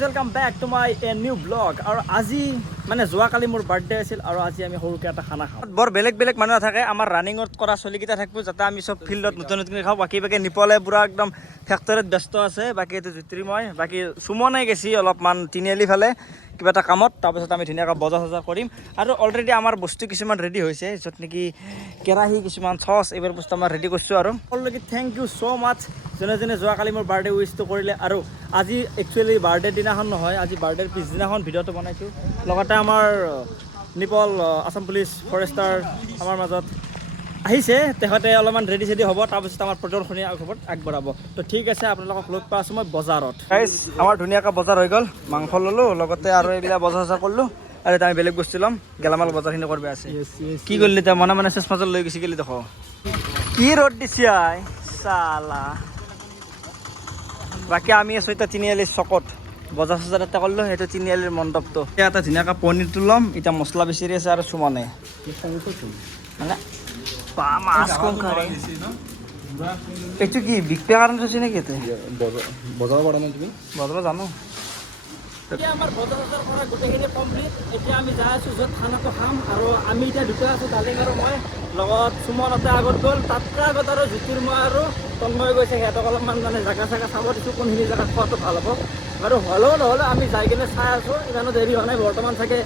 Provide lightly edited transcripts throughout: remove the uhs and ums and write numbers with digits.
Welcome back to my new vlog. আৰু আজি মানে যোৱাকালি মোৰ বাৰ্থডে আছিল আৰু আজি আমি সৰুকে এটা খানা খাওঁ। বৰ বেলেগ বেলেগ মানুহ থাকে আমাৰ ৰানিঙত কৰা চলিকেইটা থাকিব যাতে আমি সব ফিল্ডত নতুন নতুন খাওঁ। বাকী নিপলে পুৰা একদম ফেক্টৰীত ব্যস্ত আছে। বাকী এইটো জ্যোতিৰ্ময় বাকী সুমনে গেছি অলপমান তিনিআলি ফালে কিবা এটা কামত। তাৰপিছত আমি ধুনীয়াকৈ বজাৰ চজাৰ কৰিম আৰু অলৰেডি আমাৰ বস্তু কিছুমান ৰেডি হৈছে য'ত নেকি কেৰাহী কিছুমান চচ এইবোৰ বস্তু আমাৰ ৰেডি কৰিছোঁ। আৰু অলৰেডি থেংক ইউ ছ' মাছ যোনে যোনে যোৱাকালি মোৰ বাৰ্থডে উইচটো কৰিলে। আৰু আজি একচুৱেলি বাৰ্থডে দিনাখন নহয়, আজি বাৰ্থডেৰ পিছদিনাখন ভিডিঅ'টো বনাইছোঁ। লগতে আমাৰ নিপল আসাম পুলিচ ফৰেষ্টাৰ আমাৰ মাজত আহিছে, তেখেতে অলপমান ৰেডি চেডি হ'ব, তাৰপিছত আমাৰ প্ৰদৰ্শনী আগবঢ়াব। তো ঠিক আছে, আপোনালোকক লগ পাই আছোঁ মই বজাৰত। গাইজ আমাৰ ধুনীয়াকৈ বজাৰ হৈ গ'ল, মাংস ল'লোঁ লগতে আৰু এইবিলাক বজাৰ চজাৰ কৰিলোঁ। আৰু এতিয়া আমি বেলেগ বস্তু ল'ম, গেলামাল বজাৰখিনি কৰিব আছে। কি কৰিলি তই মনে মনে চেচ মাজত লৈ গুচি গেলি দেখো। কি ৰ'দ দিছে আই চালা। বাকী আমি আছোঁ এতিয়া তিনিআলিৰ চকত বজাৰ চজাৰ এটা কৰিলোঁ, সেইটো তিনিআলিৰ মণ্ডপটো। এতিয়া এটা ধুনীয়াকৈ পনীৰটো ল'ম, এতিয়া মছলা বিচাৰি আছে আৰু সুমনে মানে মাছ কম খাৰে। এইটো কি বিকপে কাৰণে থৈছে নেকি? এতে বজাৰ কৰা নাই তুমি? বজাৰ জানো। এতিয়া আমাৰ বজাৰ চজাৰ কৰা গোটেইখিনি কমপ্লিট। এতিয়া আমি যাই আছোঁ য'ত খানাটো খাম। আৰু আমি এতিয়া দুটা আছোঁ, ডালিং আৰু মই। লগত সুমনতে আগত গ'ল, তাতকৈ আগত আৰু জ্যোতিৰ্ময় আৰু তন্ময় গৈছে। সিহঁতক অলপমান মানে জেগা চেগা চাব দিছোঁ, কোনখিনি জেগাত খোৱাটো ভাল হ'ব। আৰু হ'লেও নহ'লে আমি যাই কিনে চাই আছোঁ, ইমানো দেৰি হোৱা নাই, বৰ্তমান চাগে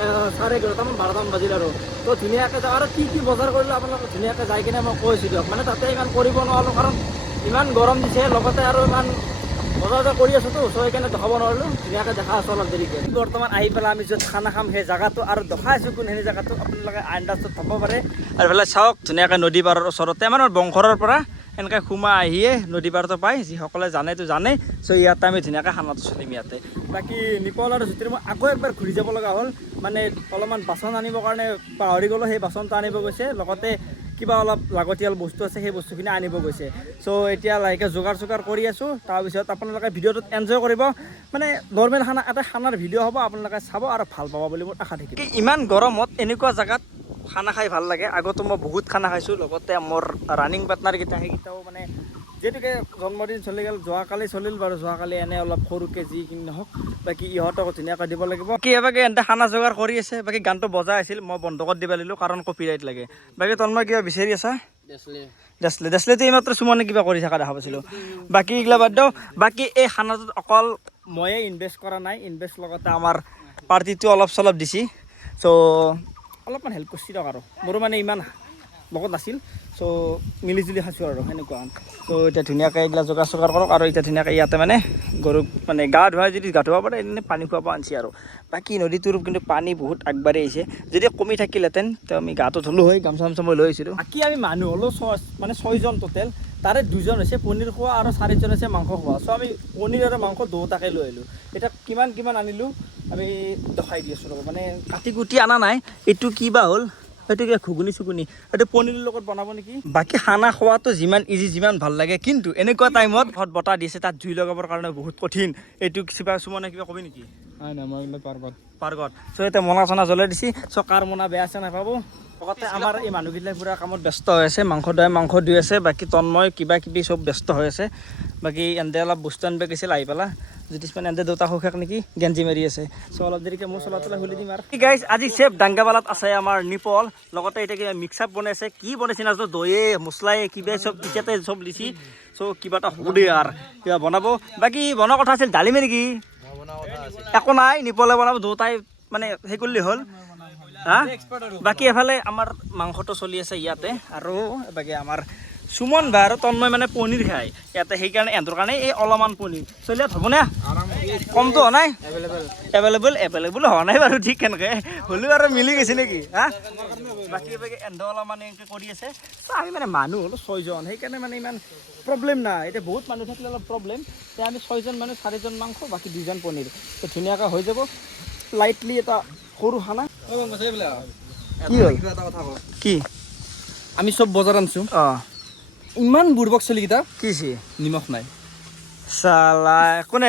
11:30মান 12টামান বাজিল। আৰু তো ধুনীয়াকৈ যাওঁ। আৰু কি কি বজাৰ কৰিলোঁ আপোনালোকে ধুনীয়াকৈ যাই কিনে মই কৈছোঁ দিয়ক। মানে তাতে ইমান কৰিব নোৱাৰোঁ কাৰণ ইমান গৰম দিছে, লগতে আৰু ইমান বজাৰ কৰি আছোঁতো, চ' সেইকাৰণে দেখাব নোৱাৰিলোঁ। ধুনীয়াকৈ দেখা আছোঁ অলপ দেৰিকৈ। বৰ্তমান আহি পেলাই আমি য'ত খানা খাম সেই জেগাটো আৰু দেখাইছোঁ কোনখিনি জেগাটো, আপোনালোকে আন্দাজত থ'ব পাৰে। আৰু এইফালে চাওক ধুনীয়াকৈ নদী পাৰৰ ওচৰতে মানে বংশৰৰ পৰা এনেকৈ সোমাই আহিয়ে নদী পাৰটো পায়। যিসকলে জানেতো জানে। চ' ইয়াতে আমি ধুনীয়াকৈ খানাটো চলিম ইয়াতে। বাকী নিপল আৰু জ্যোতিৰ্ময় আকৌ একবাৰ ঘূৰি যাব লগা হ'ল, মানে অলপমান বাচন আনিবৰ কাৰণে পাহৰি গ'লোঁ, সেই বাচনটো আনিব গৈছে। লগতে কিবা অলপ লাগতিয়াল বস্তু আছে, সেই বস্তুখিনি আনিব গৈছে। চ' এতিয়া লাহেকৈ যোগাৰ চোগাৰ কৰি আছোঁ। তাৰপিছত আপোনালোকে ভিডিঅ'টোত এনজয় কৰিব। মানে নৰ্মেল খানা, এটা খানাৰ ভিডিঅ' হ'ব, আপোনালোকে চাব আৰু ভাল পাব বুলি মোৰ আশা থাকিল। ইমান গৰমত এনেকুৱা জেগাত খানা খাই ভাল লাগে। আগতো মই বহুত খানা খাইছোঁ, লগতে মোৰ ৰানিং পাৰ্টনাৰকেইটা সেইকেইটাও মানে যিহেতুকে জন্মদিন চলি গ'ল, যোৱাকালি চলিল বাৰু। যোৱাকালি এনে অলপ সৰুকৈ যিখিনি নহওক, বাকী ইহঁতকো ধুনীয়াকৈ দিব লাগিব। বাকী এবাকে এন্তে খানা যোগাৰ কৰি আছে। বাকী গানটো বজাই আছিল, মই বন্ধ কৰি দিব দিলোঁ কাৰণ কপিৰাইট লাগে। বাকী তন্ময় কিবা বিচাৰি আছা? দেচলেটো এইমাত্ৰ সুমনে কিবা কৰি থকা দেখা পাইছিলোঁ। বাকী এইগিলা বাদ দিওঁ। বাকী এই খানাটোত অকল ময়ে ইনভেষ্ট কৰা নাই, ইনভেষ্ট লগতে আমাৰ পাৰ্টিটো অলপ চলপ দিছি। চ' অলপমান হেল্প কৰিছি দিয়ক। আৰু মোৰো মানে ইমান লগত নাছিল, চ' মিলি জুলি খাইছোঁ আৰু সেনেকুৱা। চ' এতিয়া ধুনীয়াকৈ এইগিলা যোগাৰ চোগাৰ কৰক। আৰু এতিয়া ধুনীয়াকৈ ইয়াতে মানে গৰুক মানে গা ধুৱাই যদি গা ধুৱাব পাৰে, এনেই পানী খুৱাব আনছি। আৰু বাকী নদীটোৰ কিন্তু পানী বহুত আগবাঢ়ি আহিছে, যদি কমি থাকিলেহেঁতেন তো আমি গাটো ধুলোঁ হয়, গামছা চামছা মই লৈ আহিছিলোঁ। বাকী আমি মানুহ হ'লেও মানে 6জন টোটেল, তাৰে 2জন হৈছে পনীৰ খোৱা আৰু 4জন হৈছে মাংস খোৱা। চ' আমি পনীৰ আৰু মাংস দুয়োটাকে লৈ আহিলোঁ। এতিয়া কিমান আনিলোঁ আমি দেখাই দি আছোঁ ৰ'ব। মানে কাটি কুটি অনা নাই, এইটো কি বা হ'ল, সেইটো কিবা ঘুগুনি চুগুনি, এইটো পনীৰৰ লগত বনাব নেকি। বাকী খানা খোৱাটো যিমান ইজি, যিমান ভাল লাগে, কিন্তু এনেকুৱা টাইমত বতাহ দিছে, তাত জুই লগাবৰ কাৰণে বহুত কঠিন। এইটো কিবা সুমনে কিবা কবি নেকি? নাই মই পাৰ্গত। চ' এতিয়া মনা চনা জ্বলাই দিছি। চ' কাৰ মনা বেয়া আছে নাপাব। লগতে আমাৰ এই মানুহবিলাক পুৰা কামত ব্যস্ত হৈ আছে, মাংস ধুই আছে। বাকী তন্ময় কিবা কিবি চব ব্যস্ত হৈ আছে। বাকী এন্তে অলপ বস্তু আনিব গৈছিল, আহি পেলাই জ্যোতিষ্মান এন্তে দেউতা সুখেক নেকি গেঞ্জি মাৰি আছে। চ' অলপ দেৰিকৈ মই চলা খুলি দিম। আৰু গাইজ আজি চেফ ডাংগাবালাত আছে আমাৰ নিপল, লগতে এতিয়া কিবা মিক্স আপ বনাইছে। কি বনাইছে নাজানো, দৈয়ে মছলাই কিবা চব এতিয়াতে চব দিছি। চ' কিবা এটা হ'ব দে আৰু কিবা বনাব। বাকী বনোৱা কথা আছিল ডালিমে নেকি? একো নাই, নিপলে বনাব, দুটাই মানে সেই কৰিলে হ'ল। বাকী এফালে আমাৰ মাংসটো চলি আছে ইয়াতে। আৰু বাকী আমাৰ সুমন বা আৰু তন্ময় মানে পনীৰ খায় ইয়াতে, সেইকাৰণে এহঁতৰ কাৰণে এই অলপমান পনীৰ চলি ইয়াত হ'বনে? কমটো হোৱা নাই? এভেইলেবল হোৱা নাই বাৰু, ঠিক কেনেকৈ হ'লেও আৰু মিলি গৈছে নেকি? বাকী এন্ধ অলপমান এনেকৈ কৰি আছে। আমি মানে মানুহ হ'লো 6জন, সেইকাৰণে মানে ইমান প্ৰব্লেম নাই। এতিয়া বহুত মানুহ থাকিলে অলপ প্ৰব্লেম। এতিয়া আমি 6জন মানুহ, 4জন মাংস, বাকী 2জন পনীৰ, তো ধুনীয়াকৈ হৈ যাব। লাইটলি এটা সৰু খানা। কি হ'ল? কি আমি চব বজাৰ আনছোঁ। ইমান বুৰ্বক চলিকেইটা কিছে নিমখ নাই চালা। কোনে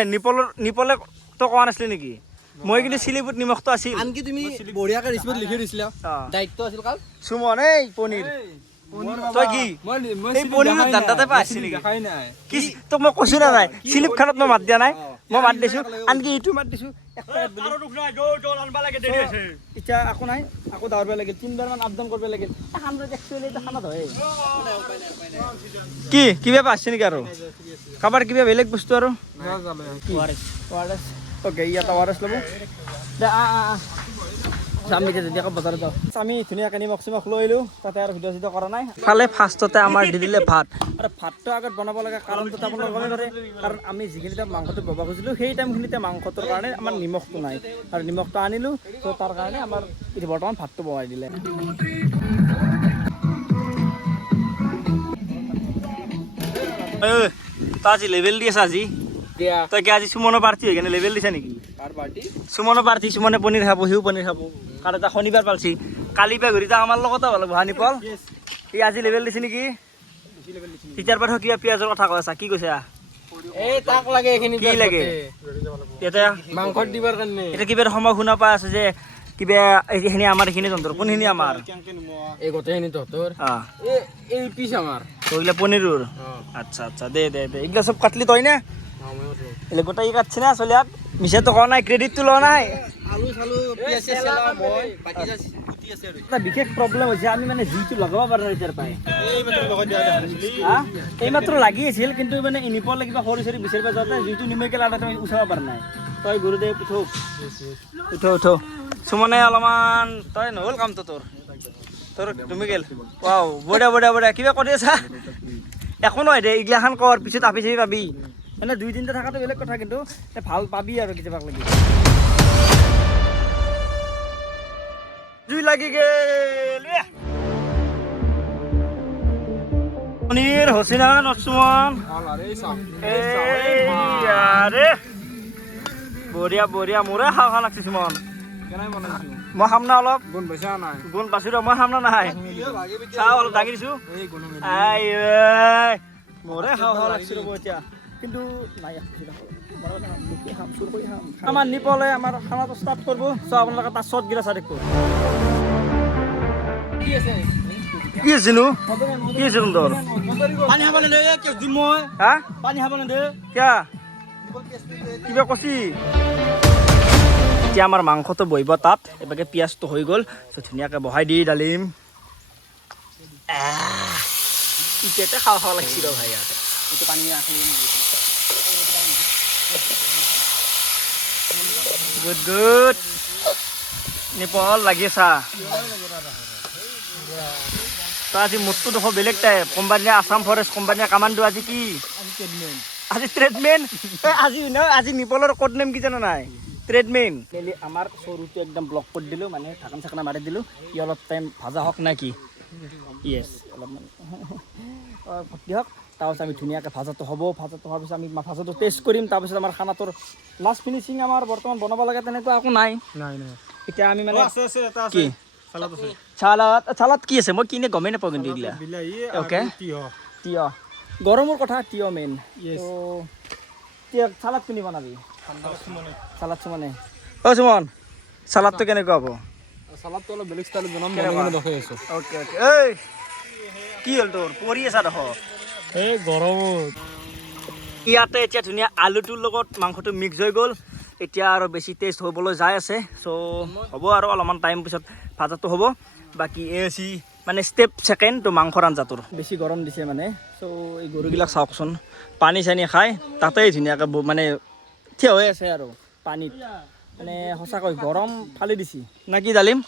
নিপলে তো কোৱা নাছিলি নেকি? মই কিন্তু চিলিপুত নিমখটো আছিল। আনকি তুমি বঢ়িয়াকৈ ৰিচিপ্টত লিখি দিছিলা, দায়িত্ব আছিল কাল সুমন। এই পনীৰ তই কি এই পনীৰৰ দাণ্ডাতে পাই আহিছি নেকি? কি তোক মই কৈছোঁ না নাই, চিলিপখনত মই মাত দিয়া নাই? মই মাত দিছোঁ আনকি এইটো মাত দিছোঁ এতিয়া আকৌ নাই আকৌ দাউৰিব লাগিল 3বাৰমান আপ ডাউন কৰিব লাগিল একচুৱেলি এটা খানাত হয় কি কিবা পাইছে নেকি আৰু কাৰোবাৰ কিবা বেলেগ বস্তু আৰু অ'কে ইয়াত আৰ এছ ল'ব দে আমি এতিয়া বজাৰত যাওঁ আমি ধুনীয়াকৈ নিমখ চিমখ লৈ আহিলোঁ তাতে আৰু ভিডিঅ' চিডিঅ' কৰা নাই ফালে ফাৰ্ষ্টতে আমাৰ দি দিলে ভাত আৰু ভাতটো আগত বনাব লাগে কাৰণটো আপোনালোকে গমেই পাৰে কাৰণ আমি যিখিনি টাইম মাংসটো বনাব খুজিছিলোঁ সেই টাইমখিনিতে মাংসটোৰ কাৰণে আমাৰ নিমখটো নাই আৰু নিমখটো আনিলোঁ তো তাৰ কাৰণে আমাৰ এতিয়া বৰ্তমান ভাতটো বনাই দিলে তই আজি লেভেল দি আছা আজি তই কি আজি সুমনৰ পাৰ্টি হৈ কেনে লেভেল দিছা নেকি সুমনৰ পাৰ্টি সুমনে পনীৰ খাব সিও পনীৰ খাব কাৰণ এটা শনিবাৰ পালছি কালি পৰা ঘূৰি যাওঁ আমাৰ লগতে ভাল হ'ব হানি পল সি আজি লেভেল দিছে নেকি তেতিয়াৰ পৰা কিবা পিঁয়াজৰ কথা কৈ আছা কি কৈছা কি লাগে এতিয়া মাংসত দিবৰ কাৰণে এতিয়া কিবা সময় শুনা পাই আছো যে কিবা এইখিনি আমাৰ এইখিনি তহঁতৰ কোনখিনি আমাৰ এই গোটেইখিনি তহঁতৰ এই পিচ আমাৰ ওইগুলা পনীৰৰ আচ্ছা আচ্ছা দে দে দে এইগুলা সব কাটলি তই না এলে গোটাই কাটছি না চলে আর মিছা তো কোৱা নাই ক্ৰেডিটটো লোৱা নাই আলু চালু পিয়াজ চেলা মই বাকি যা কুটি আছে আৰু এটা বিশেষ প্ৰব্লেম হৈছে আমি মানে জিটো লগাব পাৰা নাই তাৰ পাই এই মাত্ৰ লগাই দিয়া আছিল এই মাত্ৰ লাগি আছিল কিন্তু মানে ইনিপল কিবা সৰি সৰি বিচাৰিব যাওঁতে জিটো নিমেকেল আটা তুমি উঠাব পাৰা নাই তই গুৰুদেৱ উঠো উঠো উঠো সুমনে অলপমান তই নহ'ল কামটো তোৰ তুমি গেল ৱাও বঢ়িয়া বঢ়িয়া বঢ়িয়া কিবা কৰি আছা একো নহয় দে এইগিলাখান কৰ পিছত আপি চাবি পাবি মানে 2-3টা থাকাটো বেলেগ কথা কিন্তু ভাল পাবি আৰু কেতিয়াবা লাগি জুই লাগি গেল পনীৰ হসিনা নসুমন আৰে বঢ়িয়া বঢ়িয়া মোৰে খাওঁ লাগছে সুমন মই খাম না অলপ গুণ পাইছো মই খাম না নাই চাওঁ অলপ দাগি দিছোঁ মোৰে খাওঁ লাগছে ৰ'ব এতিয়া কিন্তু নাই আমাৰ নিপলে আমাৰ খানাটো ষ্টাৰ্ট কৰিব চ' আপোনালোকে তাৰ শ্বট গিলা চাই দেখব কি আছিনো কি আছিল তোৰ পানী খাব নেদে কিয় দিম মই হা পানী খাব নেদে কিয়া কিবা কচি এতিয়া আমাৰ মাংসটো বহিব তাত এবাকে পিঁয়াজটো হৈ গ'ল চ' ধুনীয়াকৈ বহাই দি ডালিম এতিয়াতে খাওঁ লাগিছিল ভাই ইয়াতে এইটো পানী গুড গুড নিপল লাগি আছা তই আজি মোৰটো দেখো বেলেগ টাইপ কোম্পানীয়ে আছাম ফৰেষ্ট কোম্পানীয়ে কামাণ্ডো আজি কি আজি ট্ৰেডমেন আজি নহয় আজি নিপলৰ কোড নেম কি জানা নাই ট্ৰেডমেন আমাৰ চৰুটো একদম ব্লক কৰি দিলোঁ মানে ঢাকন চাকনা মাৰি দিলোঁ ই অলপ টাইম ভাজা হওক না কি য়েছ অলপমান ভৰ্তি হওক তাৰপিছত আমি ধুনীয়াকৈ ভাজাটো হ'ব ভাজাটো হোৱাৰ পিছত আমি ভাজাটো টেষ্ট কৰিম তাৰপিছত আমাৰ খানাটোৰ লাষ্ট ফিনিচিং আমাৰ বৰ্তমান বনাব লাগে তেনেকুৱা একো নাই এতিয়া আমি মানে কি চালাদ কি আছে মই কিনে গমেই নাপাওঁ কিন্তু এইগিলা অ'কে তিয়হ গৰমৰ কথা তিয়হ মেইন চালাদ কোনে বনাবি চালাদ সুমনে অ' সুমন চালাদটো কেনেকুৱা হ'ব চালাদটো অলপ বেলেগ ষ্টাইলত বনাম দেখাই আছোঁ অ'কে অ'কে এই কি হ'ল তোৰ পৰি আছা দেখো এই গৰমত ইয়াতে এতিয়া ধুনীয়া আলুটোৰ লগত মাংসটো মিক্স হৈ গ'ল এতিয়া আৰু বেছি টেষ্ট হ'বলৈ যাই আছে চ' হ'ব আৰু অলপমান টাইম পিছত ভাজাটো হ'ব বাকী এচি মানে ষ্টেপ ছেকেণ্ড তো মাংসৰ আঞ্জাটোৰ বেছি গৰম দিছে মানে চ' এই গৰুবিলাক চাওকচোন পানী চানী খাই তাতেই ধুনীয়াকৈ মানে থিয় হৈ আছে আৰু পানীত মানে সঁচাকৈ গৰম ফালি দিছি না কি ডালিম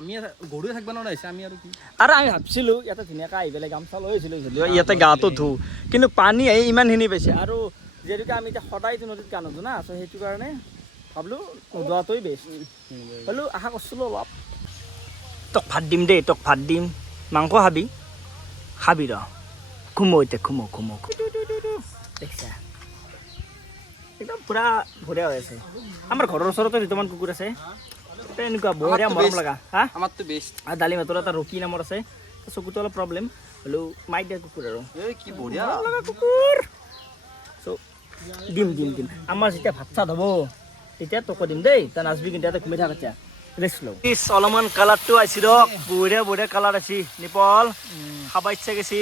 আমি গৰুৱে থাকিব নোৱাৰিছে আমি আৰু কি আৰু আমি ভাবিছিলোঁ ইয়াতে ধুনীয়াকৈ আহি পেলাই গামোচা লৈ আহিছিলোঁ ইয়াতে গাটো ধুওঁ কিন্তু পানী আহি ইমানখিনি পাইছে আৰু যিহেতুকে আমি এতিয়া সদায়তো নদীত গা নোধোঁ না চ' সেইটো কাৰণে ভাবিলোঁ নোধোৱাটোৱেই বেষ্ট হ'লেও আশা কৰিছিলোঁ অলপ তোক ভাত দিম দেই তোক ভাত দিম মাংস খাবি ৰ ঘুমো এতিয়া ঘুমো দেখিছা একদম পুৰা ভৰিয়া হৈ আছে আমাৰ ঘৰৰ ওচৰতে দুটামান কুকুৰ আছে এনেকুৱা বঢ়িয়া মৰম লগা হা আমাৰতো বেষ্ট আৰু ডালিম হাতৰ এটা ৰকি নামৰ আছে চকুটো অলপ প্ৰব্লেম হ'লেও মাইক দিয়া কুকুৰ আৰু কি বঢ়িয়া লগা কুকুৰ চ' দিম আমাৰ যেতিয়া ভাত চাত হ'ব তেতিয়া তোকো দিম দেই তই নাচবি কিন্তু ইয়াতে ঘুমি থাক এতিয়া ৰেষ্ট লওঁ অলপমান কালাৰটো আহিছে ৰক বঢ়িয়া কালাৰ আছে নিপল খাব ইচ্ছা গেছি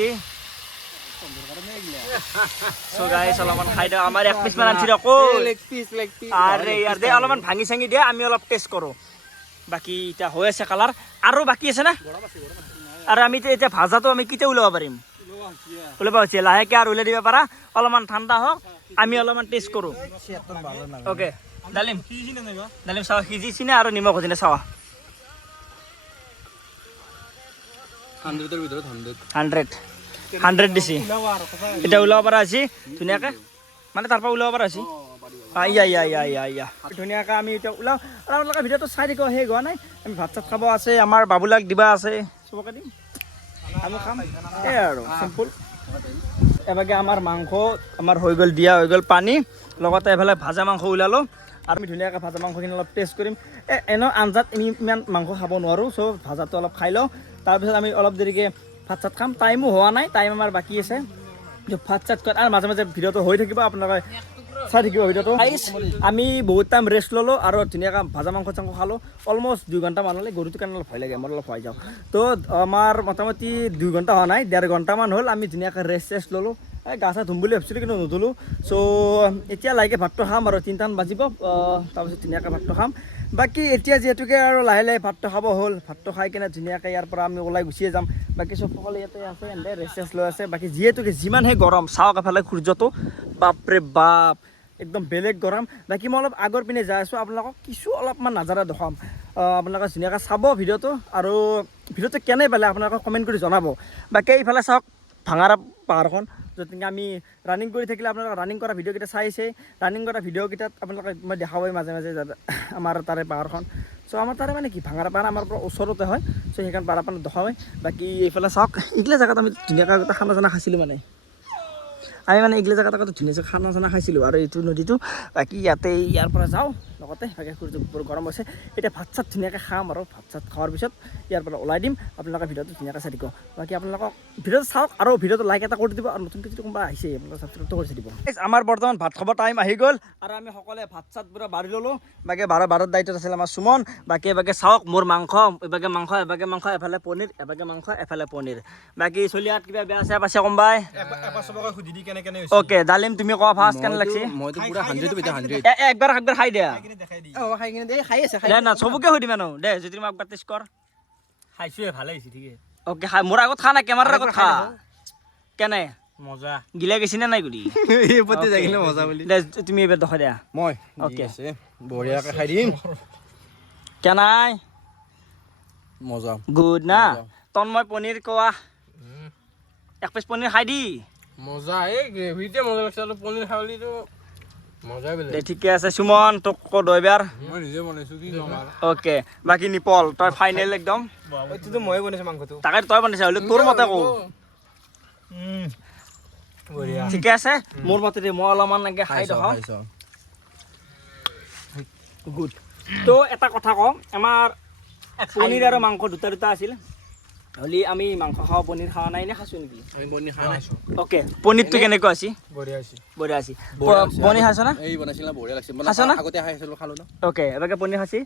সো গাইছ অলপমান খাই দিওঁ আমাৰ 1 পিচ মান আনছি আকৌ লেগ পিস আৰে ইয়াৰ দে অলপমান ভাঙি চাঙি দিয়ে আমি অলপ টেষ্ট কৰোঁ বাকী এতিয়া হৈ আছে কালাৰ আৰু বাকী আছে না আৰু আমি এতিয়া ভাজাটো আমি কেতিয়া ওলাব পাৰিম ওলাব হৈছে লাহেকৈ আৰু ওলাই দিব পাৰা অলপমান ঠাণ্ডা হওক আমি অলপমান টেষ্ট কৰোঁ অ'কে ডালিম চাৱা সিজিছি নে আৰু নিমখ হৈছে নে চাৱা 100 ভিতৰত 100 দিছি এতিয়া ওলাব পৰা হৈছে ধুনীয়াকৈ মানে তাৰ পৰা ওলাব পৰা হৈছে ইয়া ধুনীয়াকৈ আমি এতিয়া ওলাওঁ আৰু আপোনালোকে ভিডিঅ'টো চাই থাকিব সেই হোৱা নাই আমি ভাত চাত খাব আছে আমাৰ বাবুলাক দিবা আছে চবকে দিম আমি খাম এই আৰু চিম্পুল এভাগে আমাৰ মাংস আমাৰ হৈ গ'ল দিয়া হৈ গ'ল পানী লগতে এফালে ভাজা মাংস ওলালোঁ আৰু আমি ধুনীয়াকৈ ভাজা মাংসখিনি অলপ টেষ্ট কৰিম এনেও আঞ্জাত আমি ইমান মাংস খাব নোৱাৰোঁ চ' ভাজাটো অলপ খাই লওঁ তাৰপিছত আমি অলপ দেৰিকৈ ভাত চাত খাম টাইমো হোৱা নাই টাইম আমাৰ বাকী আছে ভাত চাত খোৱাত আৰু মাজে মাজে ভিডিঅ'টো হৈ থাকিব আপোনালোকে চাই থাকিব ভিডিঅ'টো আমি বহুত টাইম ৰেষ্ট ল'লোঁ আৰু ধুনীয়াকৈ ভাজা মাংস চাংস খালোঁ অলমষ্ট 2 ঘণ্টামান হ'লে গৰুটোৰ কাৰণে অলপ ভয় লাগে মই অলপ ভয় যাওঁ তো আমাৰ মোটামুটি 2 ঘণ্টা হোৱা নাই 1.5 ঘণ্টামান হ'ল আমি ধুনীয়াকৈ ৰেষ্ট ল'লোঁ গা চা ধুম বুলি ভাবিছিলোঁ কিন্তু নুধুলোঁ চ' এতিয়া লাহেকৈ ভাতটো খাম আৰু 3টামান বাজিব তাৰপিছত ধুনীয়াকৈ ভাতটো খাম বাকী এতিয়া যিহেতুকে আৰু লাহে লাহে ভাতটো খাব হ'ল ভাতটো খাই কিনে ধুনীয়াকৈ ইয়াৰ পৰা আমি ওলাই গুচিয়ে যাম বাকী চব সকলো ইয়াতে আছে এনে ৰেষ্ট লৈ আছে বাকী যিহেতুকে যিমানহে গৰম চাওক এফালে সূৰ্যটো বাপৰে বাপ একদম বেলেগ গৰম বাকী মই অলপ আগৰ পিনে যাই আছোঁ আপোনালোকক কিছু অলপমান নাজাৰা দেখাম আপোনালোকে ধুনীয়াকৈ চাব ভিডিঅ'টো আৰু ভিডিঅ'টো কেনে পালে আপোনালোকে কমেণ্ট কৰি জনাব বাকী এইফালে চাওক ভাঙাৰা পাহাৰখন য'ত নেকি আমি ৰানিং কৰি থাকিলে আপোনালোকে ৰানিং কৰা ভিডিঅ'কেইটা চাইছে ৰানিং কৰা ভিডিঅ'কেইটাত আপোনালোকে মই দেখাবই মাজে মাজে আমাৰ তাৰে পাহাৰখন চ' আমাৰ তাৰে মানে কি ভাঙাৰা পাহাৰ আমাৰ পৰা ওচৰতে হয় চ' সেইখন পাহাৰ আপোনাৰ দেখাওঁৱেই বাকী এইফালে চাওক এইগিলা জেগাত আমি ধুনীয়াকৈ এটা খানা চানা খাইছিলোঁ মানে আমি মানে এইগিলা জেগাত আগতে ধুনীয়াকৈ খানা চানা খাইছিলোঁ আৰু এইটো নদীটো বাকী ইয়াতে ইয়াৰ পৰা যাওঁ লগতে বাকী সূৰ্য বৰ গৰম হৈছে এতিয়া ভাত চাত ধুনীয়াকৈ খাম আৰু ভাত চাত খোৱাৰ পিছত ইয়াৰ পৰা ওলাই দিম আপোনালোকে ভিডিঅ'টো ধুনীয়াকৈ চাই দিব বাকী আপোনালোকক ভিডিঅ'টো চাওক আৰু ভিডিঅ'টো লাইক এটা কৰি দিব আৰু নতুনকৈ যদি কোনোবা আহিছে আপোনালোকে ছাবস্ক্ৰাইবটো কৰি দিব আমাৰ বৰ্তমান ভাত খাব টাইম আহি গ'ল আৰু আমি সকলোৱে ভাত চাত পূৰা বাঢ়ি ল'লোঁ বাকী বাৰৰ দায়িত্বত আছিল আমাৰ সুমন বাকী এবাগে চাওক মোৰ মাংস এবাগে মাংস এফালে পনীৰ এবাগে মাংস এফালে পনীৰ বাকী চলিয়াত কিবা বেয়া চেয়া পাইছে কোনোবাই চবকে সুধি দি কেনে অ'কে ডালিম তুমি কোৱা ফাৰ্ষ্ট কেনে লাগছে মইতো পুৰা 100 একবাৰ খাই দিয়া খাই কিনে দে খাই আছে দে না চবকে সুধি মানুহ দে যদি মই একবাৰ টেষ্ট কৰ খাইছোৱে ভালে হৈছে ঠিক আছে অ'কে খাই মোৰ আগত খা না কেমেৰাৰ আগত খা কেনে মজা গিলা গৈছি নে নাই গুৰি পতি যাই কিনে মজা বুলি দে তুমি এবাৰ দেখাই দিয়া মই অ'কে আছে বঢ়িয়াকৈ খাই দিম কেনাই মজা গুড না তন্ময় পনীৰ কোৱা 1 পিচ পনীৰ খাই দি মজা এই গ্ৰেভিতে মজা লাগছে আৰু পনীৰ খাৱলিটো মজাই বেলেগ দে ঠিকে আছে সুমন তোক ক' দৈবাৰ মই নিজে বনাইছোঁ কি কমাৰ অ'কে বাকী নিপল তই ফাইনেল একদম এইটোতো ময়ে বনাইছোঁ মাংসটো তাকে তই বনাইছা হ'লে তোৰ মতে কওঁ বঢ়িয়া ঠিকে আছে মোৰ মতে মই অলপমান এনেকৈ খাই দেখাওঁ গুড তো এটা কথা কওঁ আমাৰ পনীৰ আৰু মাংস দুটা আছিল হ'লে আমি মাংস খাওঁ পনীৰ খোৱা নাই নে খাইছোঁ নেকি আমি পনীৰ খোৱা নাই অ'কে পনীৰটো কেনেকুৱা আছে বঢ়িয়া আছে বঢ়িয়া আছে পনীৰ খাইছ না এই বনাইছিল না বঢ়িয়া লাগছে খাইছ না আগতে খাইছিলোঁ খালোঁ না অ'কে এবাৰকে পনীৰ খাইছি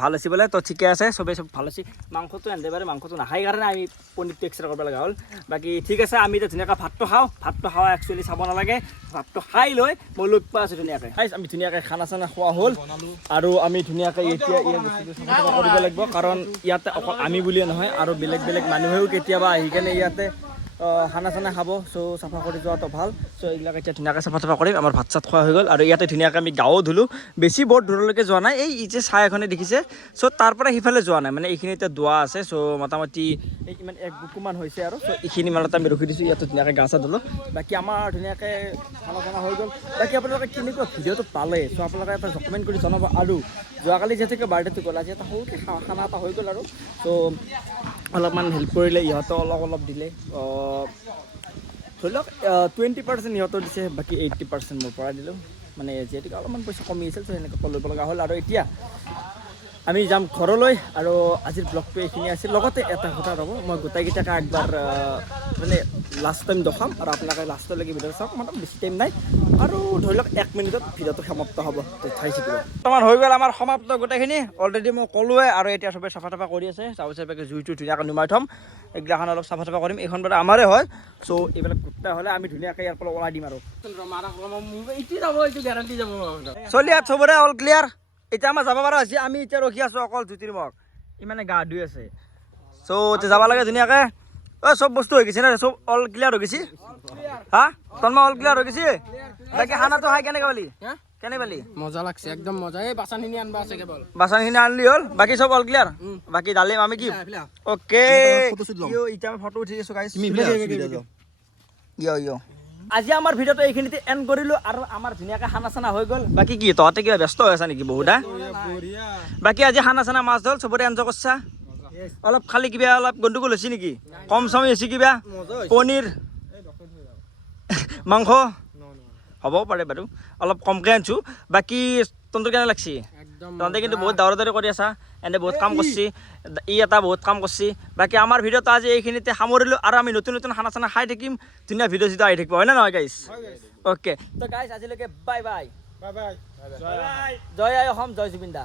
ভাল হৈছে বোলে তো ঠিকে আছে চবেই চব ভাল হৈছে মাংসটো একেবাৰে মাংসটো নাখাই কাৰণে আমি পনীৰটো এক্সট্ৰা কৰিব লগা হ'ল বাকী ঠিক আছে আমি এতিয়া ধুনীয়াকৈ ভাতটো খাওঁ একচুৱেলি চাব নালাগে ভাতটো খাই লৈ মই লগ পোৱা আছোঁ ধুনীয়াকৈ আমি ধুনীয়াকৈ খানা চানা খোৱা হ'ল আৰু আমি ধুনীয়াকৈ এতিয়া কৰিব লাগিব কাৰণ ইয়াতে অকল আমি বুলিয়ে নহয় আৰু বেলেগ মানুহেও কেতিয়াবা আহি কেনে ইয়াতে খানা চানা খাব চ' চাফা কৰি যোৱাটো ভাল চ' এইবিলাক এতিয়া ধুনীয়াকৈ চাফা কৰিম আমাৰ ভাত চাত খোৱা হৈ গ'ল আৰু ইয়াতে ধুনীয়াকৈ আমি গাঁও ধুলোঁ বেছি বৰ দূৰলৈকে যোৱা নাই এই যে চাহ এখনে দেখিছে চ' তাৰ পৰা সিফালে যোৱা নাই মানে এইখিনি এতিয়া দোৱা আছে চ' মোটামুটি এই ইমান 1 বুকুমান হৈছে আৰু চ' এইখিনি মানত আমি ৰখি দিছোঁ ইয়াতে ধুনীয়াকৈ গা চা ধুলোঁ বাকী আমাৰ ধুনীয়াকৈ খানা চানা হৈ গ'ল বাকী আপোনালোকে কেনেকুৱা ভিডিঅ'টো পালে চ' আপোনালোকে এটা কমেণ্ট কৰি জনাব আৰু যোৱাকালি যিহেতুকে বাৰ্থডেটো গ'ল আজি এটা সৰুকৈ খানা এটা হৈ গ'ল আৰু চ' অলপমান হেল্প কৰিলে ইহঁতে অলপ দিলে ধৰি লওক 20% ইহঁতৰ দিছে বাকী 80% মোৰ পৰা দিলোঁ মানে যিহেতুকে অলপমান পইচা কমি আছিল চ' সেনেকৈ ল'ব লগা হ'ল আৰু এতিয়া আমি যাম ঘৰলৈ আৰু আজিৰ ব্লগটো এইখিনি আছিল লগতে এটা কথা ৰ'ব মই গোটেইকেইটাকে একবাৰ মানে লাষ্ট টাইম দেখাম আৰু আপোনালোকে লাষ্টলৈকে ভিডিঅ' চাওক মানে বেছি টাইম নাই আৰু ধৰি লওক 1 মিনিটত ভিডিঅ'টো সমাপ্ত হ'ব চাই থাকিব বৰ্তমান হৈ গ'ল আমাৰ সমাপ্ত গোটেইখিনি অলৰেডি মই ক'লোৱে আৰু এতিয়া চবে চাফা চাফা কৰি আছে চাউল চাউলকে জুইটো ধুনীয়াকৈ নুমাই থ'ম এইগিলাখন অলপ চাফা চাফা কৰিম এইখন বাৰু আমাৰে হয় চ' এইবিলাক গোটেই হ'লে আমি ধুনীয়াকৈ ইয়াৰ পৰা ওলাই দিম আৰু চলি ইয়াত চবৰে অল ক্লিয়াৰ এতিয়া আমাৰ যাব পৰা হৈছে আমি এতিয়া ৰখি আছোঁ অকল জ্যোতিৰ্মক ইমানে গা ধুই আছে চ' যাব লাগে ধুনীয়াকৈ চব বস্তু হৈ গৈছে না চব অল ক্লিয়াৰ হৈ গৈছে হা তন্মা অল ক্লিয়াৰ হৈ গৈছে বাকী খানাটো খাই কেনেকৈ পালি কেনে পালি মজা লাগছে একদম মজা এই বাচনখিনি আনবা আছে কেৱল বাচনখিনি আনলি হ'ল বাকী চব অল ক্লিয়াৰ বাকী ডালিম আমি কি অ'কে এতিয়া আমি ফটো উঠি আছোঁ গাইছ ইয় আজি আমাৰ ভিডিঅ'টো এইখিনিতে এণ্ড কৰিলোঁ আৰু আমাৰ ধুনীয়াকৈ খানা চানা হৈ গ'ল বাকী কি তহঁতে কিবা ব্যস্ত হৈ আছা নেকি বহুত বাকী আজি খানা চানা মাছ ধল চবৰে এনজয় কৰিছা অলপ খালি কিবা অলপ গণ্ডগোল হৈছে নেকি কম চমি হৈছে কিবা পনীৰ মাংস হ'ব পাৰে বাৰু অলপ কমকৈ আনিছোঁ বাকী তহঁতৰ কেনে লাগছি তহঁতে কিন্তু বহুত দৌৰা দৌৰি কৰি আছা এনে বহুত কাম কৰিছি এটা বহুত কাম কৰিছি বাকী আমাৰ ভিডিঅ'টো আজি এইখিনিতে সামৰিলোঁ আৰু আমি নতুন নতুন খানা চানা খাই থাকিম ধুনীয়া ভিডিঅ' চিডিঅ' আহি থাকিব হয় নে নহয় গাইছ অ'কে তো গাইছ আজিলৈকে বাই বাই জয় আই অসম জয় জুবিন দা